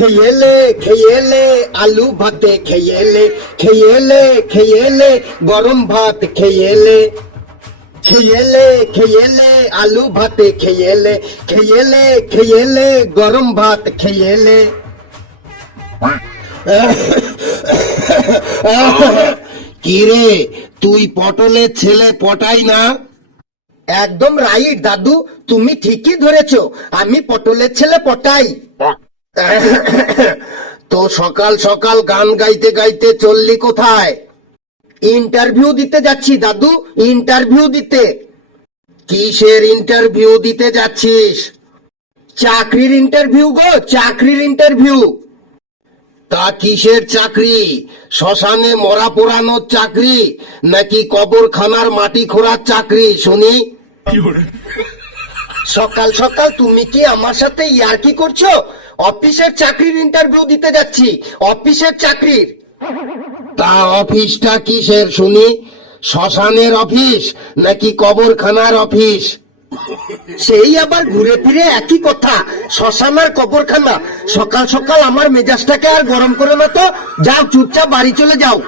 খেয়েলে খেয়েলে আলু ভাতে খেয়েলে খেয়েলে খেয়েলে গরম ভাত খেয়েলে খেয়েলে খেয়েলে আলু ভাতে খেয়েলে খেয়েলে খেয়েলে গরম ভাত খেয়েলে। কিরে, তুই পটলের ছেলে পটাই না? একদম রাইট দাদু, তুমি ঠিকই ধরেছো, আমি পটলের ছেলে পটাই। তো সকাল সকাল গান গাইতে গাইতে চললি কোথায়? ইন্টারভিউ দিতে যাচ্ছি দাদু, ইন্টারভিউ দিতে। কিসের ইন্টারভিউ দিতে যাচ্ছিস? চাকরির ইন্টারভিউ গো, চাকরির ইন্টারভিউ। তা কিসের চাকরি? শ্মশানে মরা পোড়ানোর চাকরি নাকি কবরখানার মাটি খোঁড়ার চাকরি শুনি? সকাল সকাল তুমি কি আমার সাথে ইয়ার্কি করছো? অফিসের চাকরির ইন্টারভিউ দিতে যাচ্ছি, অফিসের চাকরির। তা অফিসটা কিসের শুনি? শ্মশানের অফিস নাকি কবরখানার অফিস? সেই আবার ঘুরে ফিরে একই কথা, শ্মশান আর কবরখানা। সকাল সকাল আমার মেজাজটাকে আর গরম করে না তো, যাও চুপচাপ বাড়ি চলে যাও।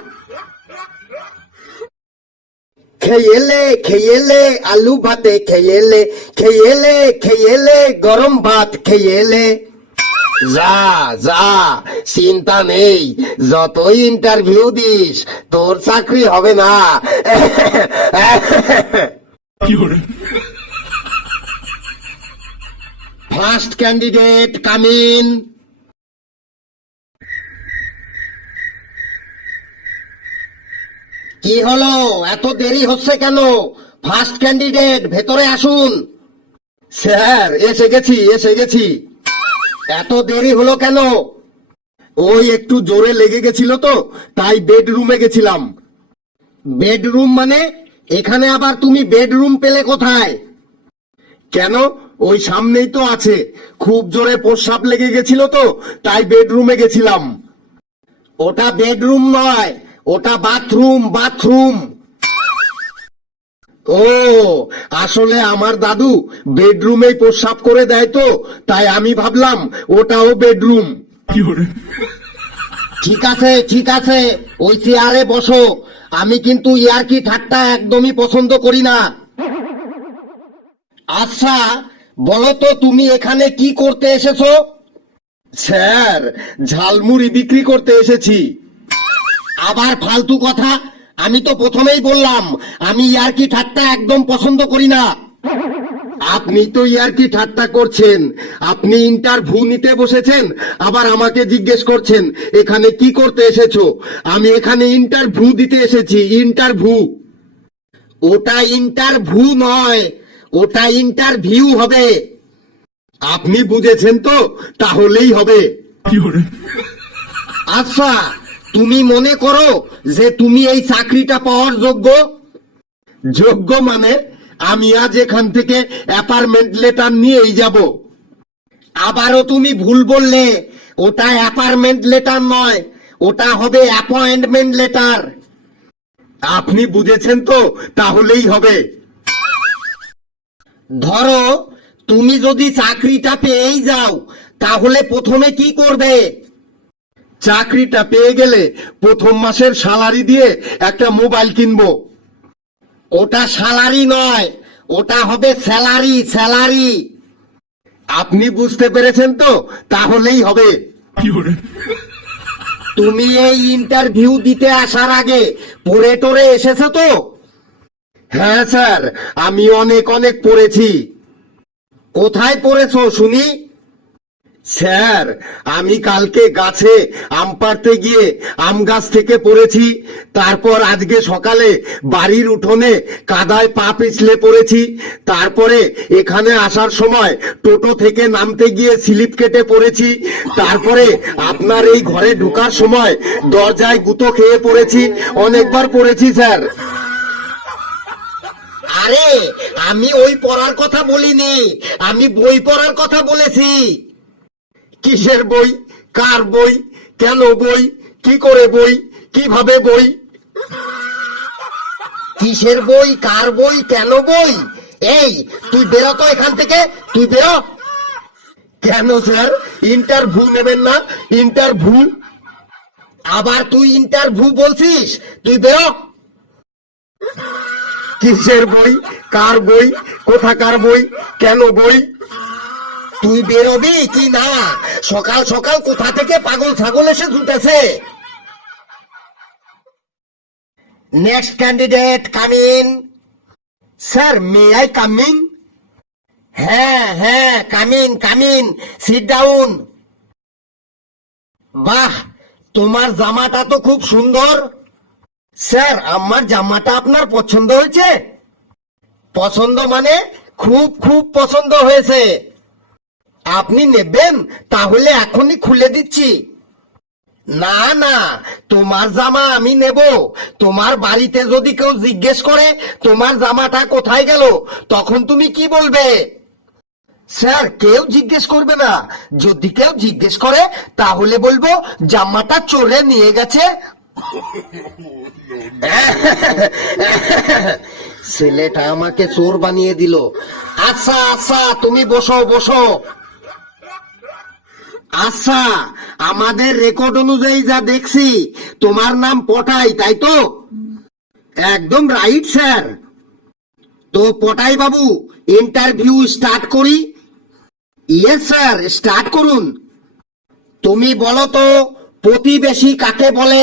খেয়েলে খেয়েলে আলু ভাতে খেয়েলে খেয়েলে খেয়েলে গরম ভাত খেয়েলে। যা যা, চিন্তা নেই, যতই ইন্টারভিউ দিস তোর চাকরি হবে না। First candidate come in. কি হলো, এত দেরি হচ্ছে কেন? ফার্স্ট ক্যান্ডিডেট ভেতরে আসুন। স্যার, এসে গেছি এসে গেছি। এত দেরি হলো কেন? ওই একটু জোরে লেগে গেছিল তো, তাই বেডরুমে গেছিলাম। বেডরুম মানে? এখানে আবার তুমি বেডরুম পেলে কোথায়? কেন, ওই সামনেই তো আছে। খুব জোরে প্রস্রাব লেগে গেছিল তো, তাই বেডরুমে গেছিলাম। ওটা বেডরুম নয়, ওটা বাথরুম, বাথরুম। ও, আসলে আমার দাদু বেডরুমেই প্রস্রাব করে দেয় তো, তাই আমি ভাবলাম ওটাও বেডরুম। ঠিক আছে ঠিক আছে, ওই চেয়ারে বসো। আমি কিন্তু ইয়ার্কি ঠাট্টা একদমই পছন্দ করি না। আচ্ছা বলো তো, তুমি এখানে কি করতে এসেছো? স্যার, ঝালমুড়ি বিক্রি করতে এসেছি। আবার ফালতু কথা, আমি তো প্রথমেই বললাম আমি ইয়ার্কি ঠাট্টা একদম পছন্দ করি না। আপনি তো ইয়ার্কি ঠাট্টা করছেন, আপনি ইন্টারভিউ নিতে বসেছেন, আবার আমাকে জিজ্ঞেস করছেন এখানে কি করতে এসেছো। আমি এখানে ইন্টারভিউ দিতে এসেছি, ইন্টারভিউ। ওটা ইন্টারভিউ নয়, ওটা ইন্টারভিউ হবে। আপনি বুঝেছেন তো, তাহলেই হবে। আচ্ছা, তুমি মনে করো যে তুমি এই চাকরিটা পাওয়ার যোগ্য? যোগ্য মানে? আমি আজ এখান থেকে অ্যাপার্টমেন্ট লেটার নিয়েই যাব। আবারও তুমি ভুল বললে, ওটা অ্যাপার্টমেন্ট লেটার নয়, ওটা হবে অ্যাপয়েন্টমেন্ট লেটার। আপনি বুঝেছেন তো, তাহলেই হবে। ধরো তুমি যদি চাকরিটা পেয়েই যাও, তাহলে প্রথমে কি করবে? চাকরিটা পেয়ে গেলে প্রথম মাসের স্যালারি দিয়ে একটা মোবাইল কিনবো। ওটা স্যালারি নয়, ওটা হবে স্যালারি, স্যালারি। আপনি বুঝতে পেরেছেন তো, তাহলেই হবে। তুমি এই ইন্টারভিউ দিতে আসার আগে পড়ে টরে এসেছো তো? হ্যাঁ স্যার, আমি অনেক অনেক পড়েছি। কোথায় পড়েছো শুনি? স্যার, আমি কালকে গাছে আম পাড়তে গিয়ে আম গাছ থেকে পড়েছি। তারপর আজকে সকালে বাড়ির উঠোনে কাদায় পা পিছলে পড়েছি। তারপরে এখানে আসার সময় টোটো থেকে নামতে গিয়ে স্লিপ কেটে পড়েছি। তারপরে আপনার এই ঘরে ঢোকার সময় দরজায় গুঁতো খেয়ে পড়েছি। অনেকবার পড়েছি স্যার। আরে, আমি ওই পড়ার কথা বলিনি, আমি বই পড়ার কথা বলেছি। কিসের বই? কার বই? কেন বই? কি করে বই? কিভাবে বই? কিসের বই, কার বই, কেন বই? এই তুই বেরো তো এখান থেকে, তুই বেরো। কেন স্যার ইন্টারভিউ নেবেন না? ইন্টারভিউ? আবার তুই ইন্টারভিউ বলছিস? তুই বেরো। কিসের বই? কার বই? কোথাকার বই? কেন বই? তুই বেরোবি কি না? সকাল সকাল কোথা থেকে পাগল ছাগল এসে জুটেছে। Next candidate coming. Sir may I coming? হ্যাঁ হ্যাঁ, কামিং কামিং, সিট ডাউন। বাহ, তোমার জামাটা তো খুব সুন্দর। স্যার আমার জামাটা আপনার পছন্দ হয়েছে? পছন্দ মানে খুব খুব পছন্দ হয়েছে। আপনি নেবেন? তাহলে এখনই খুলে দিচ্ছি। না না, তোমার জামা আমি নেব। তোমার বাড়িতে যদি কেউ জিজ্ঞেস করে তোমার জামাটা কোথায় গেল, তখন তুমি কি বলবে? স্যার কেউ জিজ্ঞেস করবে না। যদি কেউ জিজ্ঞেস করে তাহলে বলবো জামাটা চোরে নিয়ে গেছে। ছেলেটা আমাকে চোর বানিয়ে দিল। আচ্ছা আচ্ছা, তুমি বসো বসো। আচ্ছা, আমাদের রেকর্ড অনুযায়ী যা দেখছি তোমার নাম পটাই, তাই তো? একদম রাইট স্যার। তো পটাই বাবু, ইন্টারভিউ স্টার্ট করি? ইয়েস স্যার, স্টার্ট করুন। তুমি বলো তো প্রতিবেশী কাকে বলে?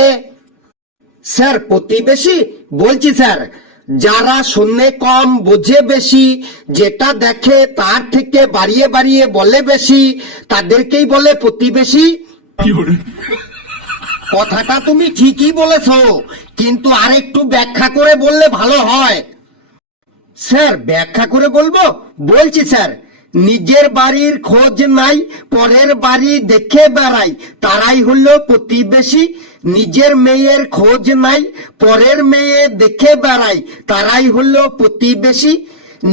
স্যার প্রতিবেশী? বলছি স্যার, যারা শূন্য কম বোঝে বেশি, যেটা দেখে তার থেকে বাড়িয়ে বাড়িয়ে বলে বেশি, তাদেরকেই বলে প্রতিবেশী। কথাটা তুমি ঠিকই বলেছো, কিন্তু আরেকটু ব্যাখ্যা করে বললে ভালো হয়। স্যার ব্যাখ্যা করে বলবো? বলছি স্যার, নিজের বাড়ির খোঁজ নাই, পরের বাড়ি দেখে বেড়াই, তারাই হলো প্রতিবেশী। নিজের মেয়ের খোঁজ নাই, পরের মেয়ে দেখে বেড়াই, তারাই হলো প্রতিবেশী।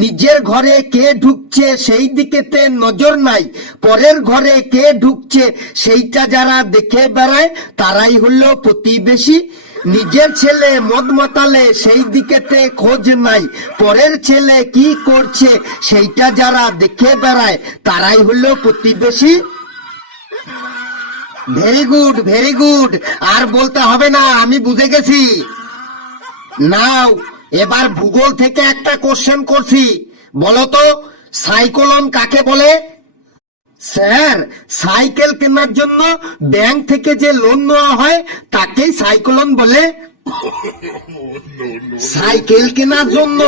নিজের ঘরে কে ঢুকছে সেই দিকেতে নজর নাই, পরের ঘরে কে ঢুকছে সেইটা যারা দেখে বেড়ায়, তারাই হলো প্রতিবেশী। নিজের ছেলে মদ মাতালে সেই দিকেতে খোঁজ নাই, পরের ছেলে কি করছে সেইটা যারা দেখে বেড়ায়, তারাই হলো প্রতিবেশী। ভেরি গুড ভেরি গুড, আর বলতে হবে না, আমি বুঝে গেছি। নাও এবার ভূগোল থেকে একটা কোশ্চেন করছি, বলো তো সাইক্লোন কাকে বলে? স্যার সাইকেল কেনার জন্য ব্যাংক থেকে যে লোন নেওয়া হয় তাকেই সাইক্লোন বলে। সাইকেল কেনার জন্য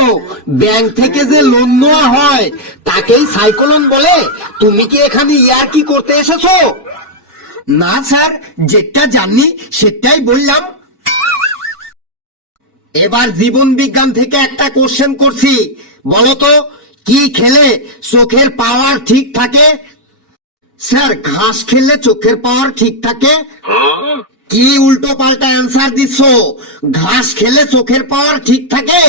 ব্যাংক থেকে যে লোন নেওয়া হয় তাকেই সাইক্লোন বলে? তুমি কি এখানে ইয়ার্কি করতে এসেছো? না স্যার, যেটা জানি সেটাই বললাম। এবার জীবন বিজ্ঞান থেকে একটা কোশ্চেন করছি, বলো তো কি খেলে চোখের পাওয়ার ঠিক থাকে? স্যার ঘাস খেলে চোখের পাওয়ার ঠিক থাকে? কি উল্টো পাল্টা অ্যান্সার দিচ্ছ? ঘাস খেলে চোখের পাওয়ার ঠিক থাকে?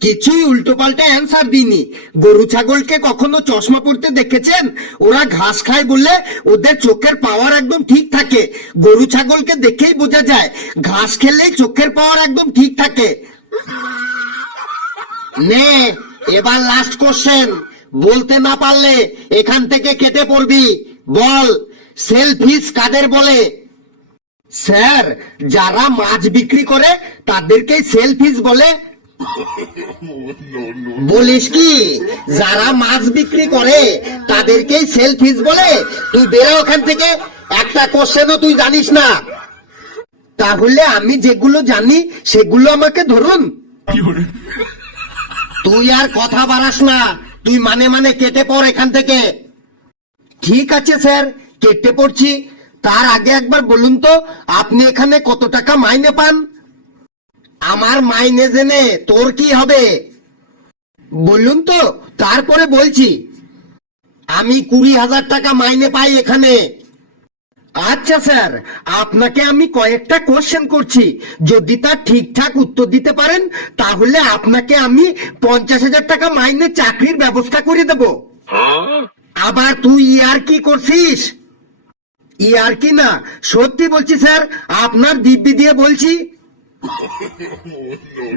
কিছুই উল্টো পাল্টা অ্যান্সার দিইনি। গরু ছাগলকে কখনো চশমা পড়তে দেখেছেন? ওরা ঘাস খায় বলে ওদের চোখের পাওয়ার একদম ঠিক থাকে। গরু ছাগলকে দেখেই বোঝা যায় ঘাস খেলেই চোখের পাওয়ার একদম ঠিক থাকে। নে এবার লাস্ট কোশ্চেন, বলতে না পারলে এখান থেকে কেটে পড়বি। বল সেলফিশ কাদের বলে? স্যার যারা মাছ বিক্রি করে তাদেরকেই সেলফিশ বলে। বলিস কি, যারা মাছ বিক্রি করে তাদেরকেই সেলফিশ বলে? তুই বেরো ওখান থেকে, একটা কোশ্চেনও তুই জানিস না। তাহলে আমি যেগুলো জানি সেগুলো আমাকে ধরুন। তুই আর কথা বাড়াস না, তুই মানে মানে কেটে পড় এখান থেকে। ঠিক আছে স্যার, কেটে পড়ছি। তার আগে একবার বলুন তো আপনি এখানে কত টাকা মাইনে পান? আমার মাইনে জেনে তোর কি হবে? বলুন তো, তারপরে বলছি। আমি 20,000 টাকা মাইনে পাই এখানে। আচ্ছা স্যার, আপনাকে আমি কয়েকটা কোশ্চেন করছি, যদি তার ঠিকঠাক উত্তর দিতে পারেন তাহলে আপনাকে আমি 50,000 টাকা মাইনে চাকরির ব্যবস্থা করে দেব। আবার তুই ইয়ার্কি করছিস? ইয়ার্কি না, সত্যি বলছি স্যার, আপনার দিব্যি দিয়ে বলছি।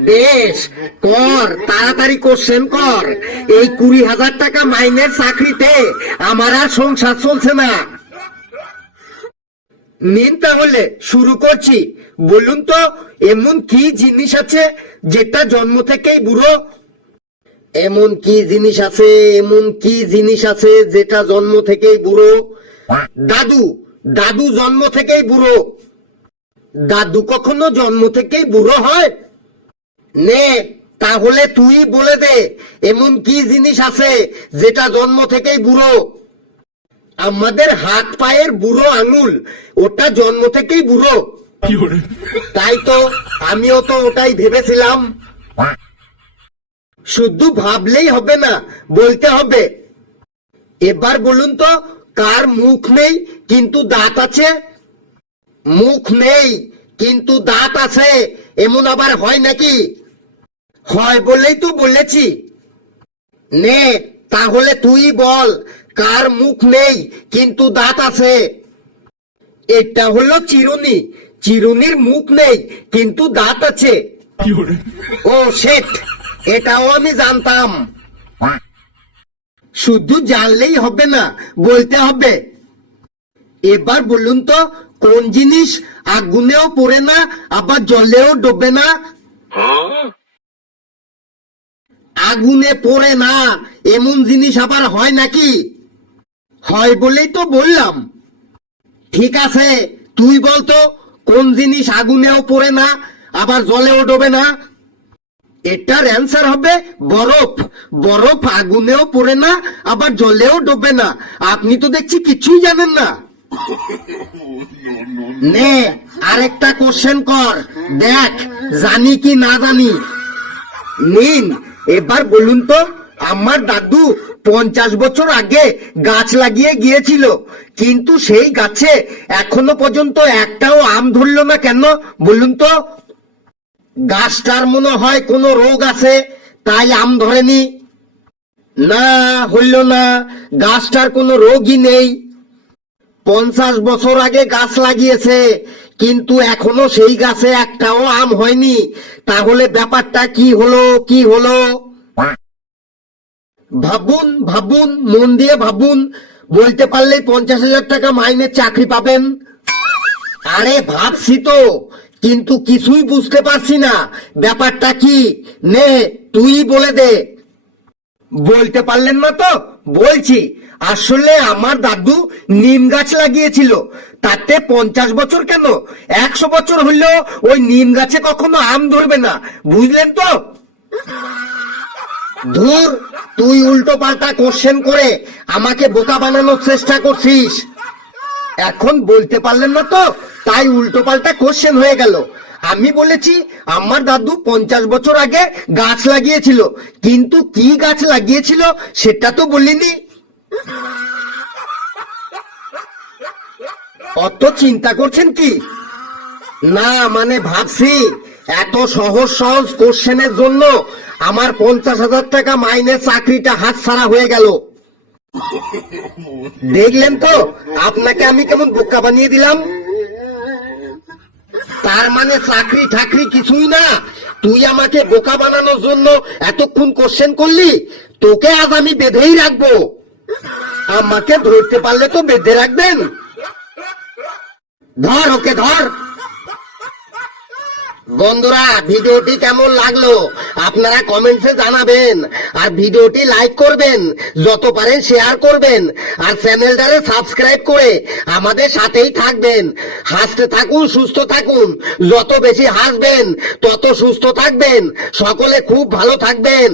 বেশ কর, তাড়াতাড়ি কোশ্চেন কর। এই 20,000 টাকা মাইনের চাকরিতে আমার আর সংসার চলছে না। নিন তাহলে শুরু করছি। বলুন তো এমন কি জিনিস আছে যেটা জন্ম থেকেই বুড়ো? এমন কি জিনিস আছে, এমন কি জিনিস আছে যেটা জন্ম থেকেই বুড়ো? দাদু, দাদু জন্ম থেকেই বুড়ো। দাদু কখনো জন্ম থেকেই বুড়ো হয়? নে তাহলে তুই বলে দে, এমন কি জিনিস আছে যেটা জন্ম থেকেই বুড়ো? আমাদের হাত পায়ের বুড়ো আঙুল, ওটা জন্ম থেকেই বুড়ো। তাই তো, আমিও তো ওটাই ভেবেছিলাম। শুধু ভাবলেই হবে না, বলতে হবে। এবার বলুন তো কার মুখ নেই কিন্তু দাঁত আছে? মুখ নেই কিন্তু দাঁত আছে, এমন আবার হয় নাকি? হয় বলেই তো বলেছি। নে তাহলে তুই বল, কার মুখ নেই কিন্তু দাঁত আছে? এটা হলো চিরুনি। চিরুনির মুখ নেই কিন্তু দাঁত আছে। ও শেট, এটাও আমি জানতাম। শুধু জানলেই হবে না, বলতে হবে। এবার বলুন তো কোন জিনিস আগুনেও পড়ে না আবার জলেও ডোবে না? আগুনে পড়ে না এমন জিনিস আবার হয় নাকি? হয় বলেই তো বললাম। ঠিক আছে, তুই বলতো কোন জিনিস আগুনেও পড়ে না আবার জলেও ডোবে না? এটার অ্যান্সার হবে বরফ। বরফ আগুনেও পড়ে না আবার জলেও ডোবে না। আপনি তো দেখছি কিছুই জানেন না। নে আরেকটা কোশ্চেন কর, দেখ জানি কি না জানি। নিন এবার বলুন তো, আমার দাদু 50 বছর আগে গাছ লাগিয়ে গিয়েছিল, কিন্তু সেই গাছে এখনো পর্যন্ত একটাও আম ধরলো না কেন? বলুন তো। গাছটার মনে হয় কোনো রোগ আছে, তাই আম ধরেনি। না, হইল না, গাছটার কোনো রোগই নেই। 50 বছর আগে গাছ লাগিয়েছে, কিন্তু এখনো সেই গাছে একটাও আম হয়নি। তাহলে ব্যাপারটা কি হলো, কি হলো? ভাবুন ভাবুন, মন দিয়ে ভাবুন। বলতে পারলেই 50,000 টাকা মাইনের চাকরি পাবেন। আরে ভাবছি তো, কিন্তু কিছুই বুঝতে পারছি না ব্যাপারটা কি। নে তুই বলে দে। বলতে পারলেন না তো বলছি। আসলে আমার দাদু নিম গাছ লাগিয়েছিল, তাতে 50 বছর কেন 100 বছর হইলেও ওই নিম গাছে কখনো আম ধরবে না, বুঝলেন তো? ধুর, তুই উল্টো পাল্টা কোশ্চেন করে আমাকে বোকা বানানোর চেষ্টা করছিস। এখন বলতে পারলেন না তো তাই উল্টো পাল্টা কোশ্চেন হয়ে গেল। আমি বলেছি আমার দাদু 50 বছর আগে গাছ লাগিয়েছিল, কিন্তু কি গাছ লাগিয়েছিল সেটা তো বলিনি। অত চিন্তা করছেন কি? না মানে ভাবছি এত সহজ সহজ কোশ্চেনের জন্য আমার 50,000 টাকা মাইনের চাকরিটা হাতছাড়া হয়ে গেল। দেখলেন তো আপনাকে আমি কেমন বোকা বানিয়ে দিলাম। তার মানে চাকরি ঠাকরি কিছুই না, তুই আমাকে বোকা বানানোর জন্য এতক্ষণ কোশ্চেন করলি। তোকে আজ আমি বেঁধেই রাখবো। আমাকে ধরতে পারলে তো বেঁধে রাখবেন। ধর ওকে, ধর। বন্ধুরা ভিডিওটি কেমন লাগলো আপনারা কমেন্টসে জানাবেন, আর ভিডিওটি লাইক করবেন, যত পারেন শেয়ার করবেন, আর চ্যানেলটারে সাবস্ক্রাইব করে আমাদের সাথেই থাকবেন। হাসতে থাকুন, সুস্থ থাকুন। যত বেশি হাসবেন তত সুস্থ থাকবেন। সকলে খুব ভালো থাকবেন।